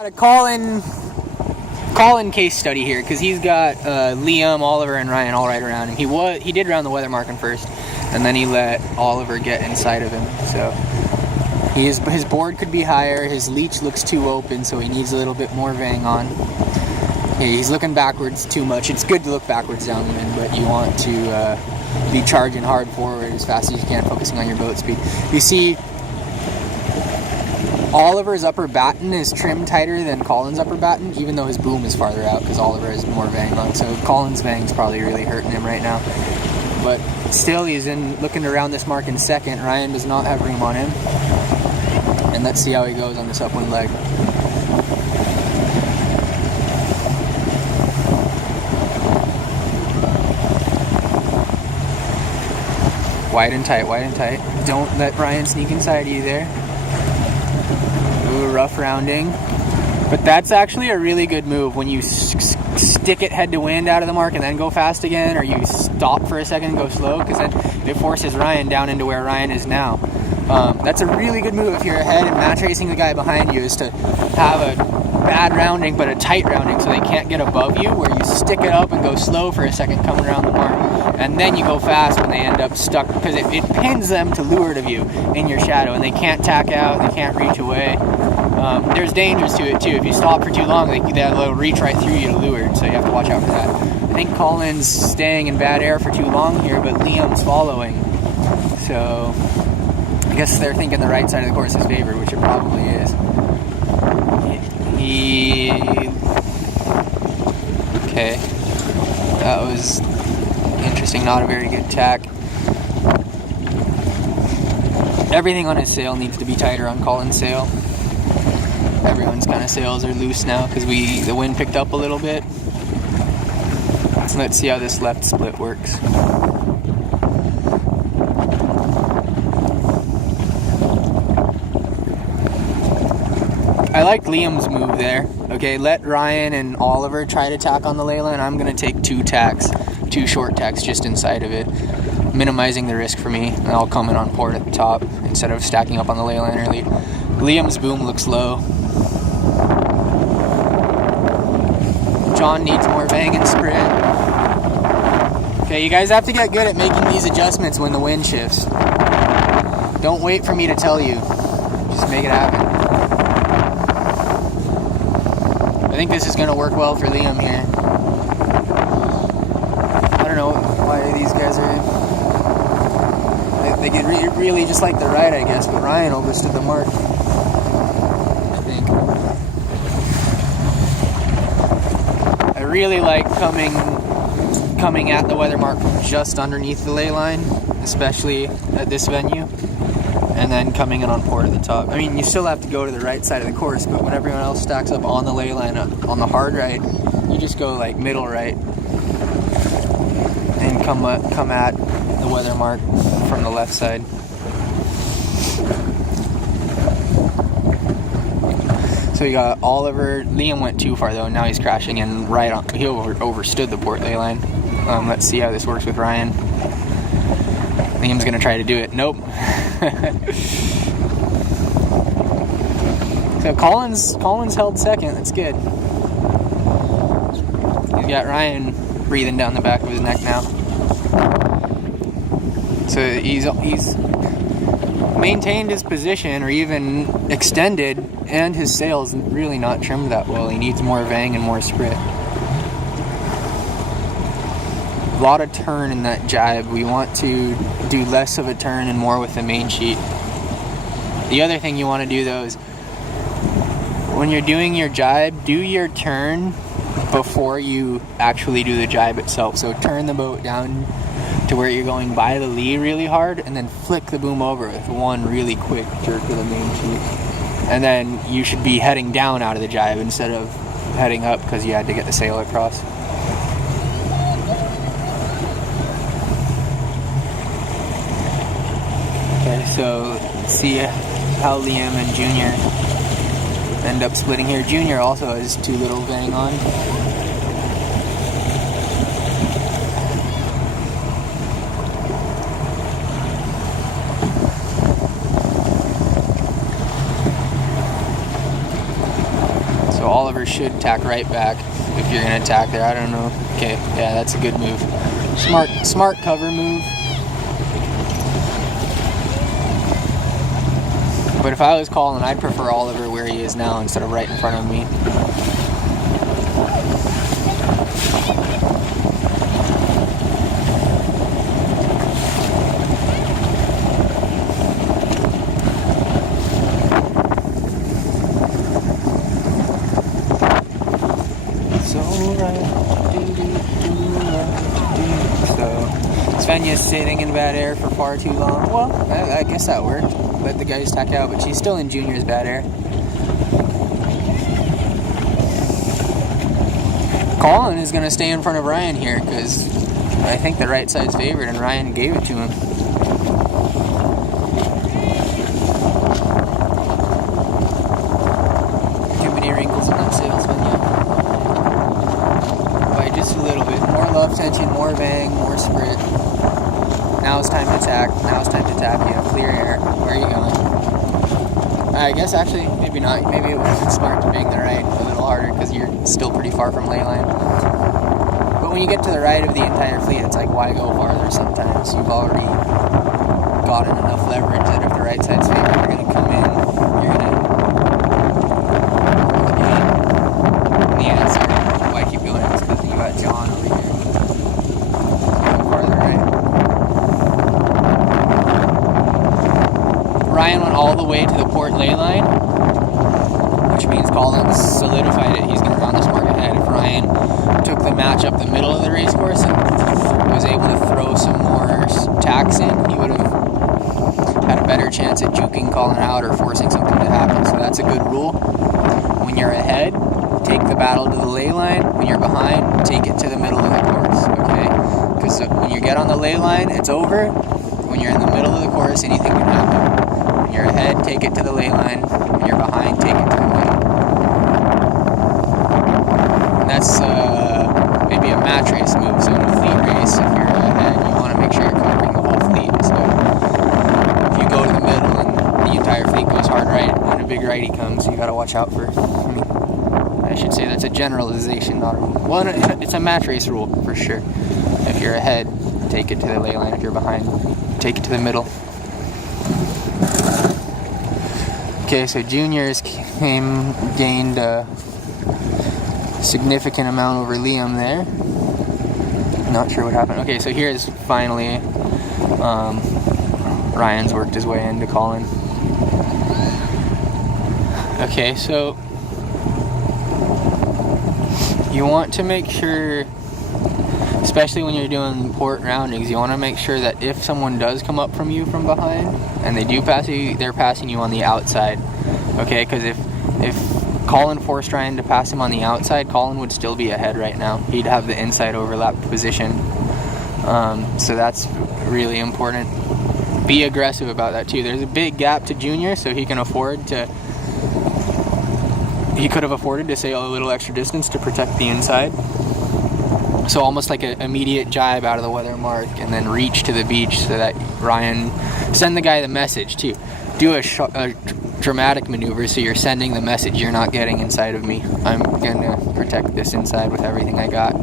A call in case study here because he's got Liam, Oliver, and Ryan all right around him. He did round the weather marking first, and then he let Oliver get inside of him. So his board could be higher. His leech looks too open, so he needs a little bit more vang on. He's looking backwards too much. It's good to look backwards downwind, but you want to be charging hard forward as fast as you can, focusing on your boat speed. You see, Oliver's upper batten is trimmed tighter than Colin's upper batten, even though his boom is farther out because Oliver has more vang on. So Colin's vang's probably really hurting him right now. But still, he's looking around this mark in second. Ryan does not have room on him. And let's see how he goes on this upwind leg. Wide and tight, wide and tight. Don't let Ryan sneak inside of you there. Ooh, rough rounding. But that's actually a really good move when you stick it head to wind out of the mark and then go fast again, or you stop for a second and go slow, because then it forces Ryan down into where Ryan is now. That's a really good move if you're ahead and match racing the guy behind you, is to have a bad rounding but a tight rounding so they can't get above you, where you stick it up and go slow for a second coming around the mark, and then you go fast when they end up stuck, because it pins them to leeward of you in your shadow and they can't tack out, they can't reach away. There's dangers to it too. If you stop for too long, they'll reach right through you to leeward, so you have to watch out for that. I think Colin's staying in bad air for too long here, but Liam's following, so I guess they're thinking the right side of the course is favored, which it probably is. Okay, that was interesting, not a very good tack. Everything on his sail needs to be tighter on Colin's sail. Everyone's kind of sails are loose now because the wind picked up a little bit. So let's see how this left split works. I like Liam's move there. Okay, let Ryan and Oliver try to tack on the ley line. I'm going to take two short tacks just inside of it, minimizing the risk for me, and I'll come in on port at the top instead of stacking up on the ley line early. Liam's boom looks low. John needs more vang and spread. Okay, you guys have to get good at making these adjustments when the wind shifts. Don't wait for me to tell you. Just make it happen. I think this is going to work well for Liam here. I don't know why these guys are... They could really just like the ride, I guess, but Ryan overstood the mark, I think. I really like coming at the weather mark from just underneath the ley line, especially at this venue, and then coming in on port at the top. I mean, you still have to go to the right side of the course, but when everyone else stacks up on the ley line on the hard right, you just go like middle right and come at the weather mark from the left side. So you got Oliver. Liam went too far though, and now he's crashing in right on. He overstood the port ley line. Let's see how this works with Ryan. Liam's gonna try to do it. Nope. So Colin's held second. That's good. He's got Ryan breathing down the back of his neck now. So he's maintained his position, or even extended, and his sail's really not trimmed that well. He needs more vang and more sprit. A lot of turn in that jibe. We want to do less of a turn and more with the main sheet. The other thing you want to do though is, when you're doing your jibe, do your turn before you actually do the jibe itself. So turn the boat down to where you're going by the lee really hard, and then flick the boom over with one really quick jerk of the main sheet. And then you should be heading down out of the jibe instead of heading up because you had to get the sail across. Okay, so let's see how Liam and Junior end up splitting here. Junior also has too little vang on. Oliver should tack right back if you're going to attack there. I don't know. Okay, yeah, that's a good move. Smart cover move. But if I was calling, I'd prefer Oliver where he is now instead of right in front of me. Svenya's sitting in bad air for far too long. Well, I guess that worked. Let the guys tack out, but she's still in junior's bad air. Colin is going to stay in front of Ryan here because I think the right side's favored and Ryan gave it to him. Too many wrinkles in that sail, Svenya. By just a little bit. More love tension, more bang, more sprit. Now it's time to tack. Now it's time to tap. You have clear air. Where are you going? I guess actually, maybe not. Maybe it was smart to bang the right a little harder because you're still pretty far from ley line. But when you get to the right of the entire fleet, it's like, why go farther sometimes? You've already gotten enough leverage that if the right side's favored, you're going to come in. You're going to... The answer why I keep going is because you got John over here. Farther right. Ryan went all the way to the port ley line, which means Colin solidified it. He's going to round this mark ahead. If Ryan took the match up the middle of the race course and was able to throw some more tacks in, he would have had a better chance at juking Colin out or forcing something to happen. So that's a good rule. When you're ahead, take the battle to the ley line. When you're behind, take it to the middle of the course, okay? Because when you get on the ley line, it's over. When you're in the middle of the course, anything can happen. When you're ahead, take it to the ley line. When you're behind, take it to the middle. And that's maybe a match race move. So in a fleet race, if you're ahead, you want to make sure you're covering the whole fleet. So if you go to the middle and the entire fleet goes hard right, and a big righty comes, you got to watch out for. I should say that's a generalization, not a rule. Well, it's a match race rule for sure. If you're ahead, take it to the ley line. If you're behind, take it to the middle. Okay, so juniors gained a significant amount over Liam there. Not sure what happened. Okay, so here's finally Ryan's worked his way into Colin. Okay, so you want to make sure, especially when you're doing port roundings, you want to make sure that if someone does come up from you from behind and they do pass you, they're passing you on the outside. Okay, because if Colin forced Ryan to pass him on the outside, Colin would still be ahead right now. He'd have the inside overlap position. So that's really important. Be aggressive about that too. There's a big gap to junior, so he could have afforded to sail a little extra distance to protect the inside. So almost like an immediate jibe out of the weather mark and then reach to the beach so that Ryan, send the guy the message too. Do a dramatic maneuver so you're sending the message, you're not getting inside of me. I'm going to protect this inside with everything I got.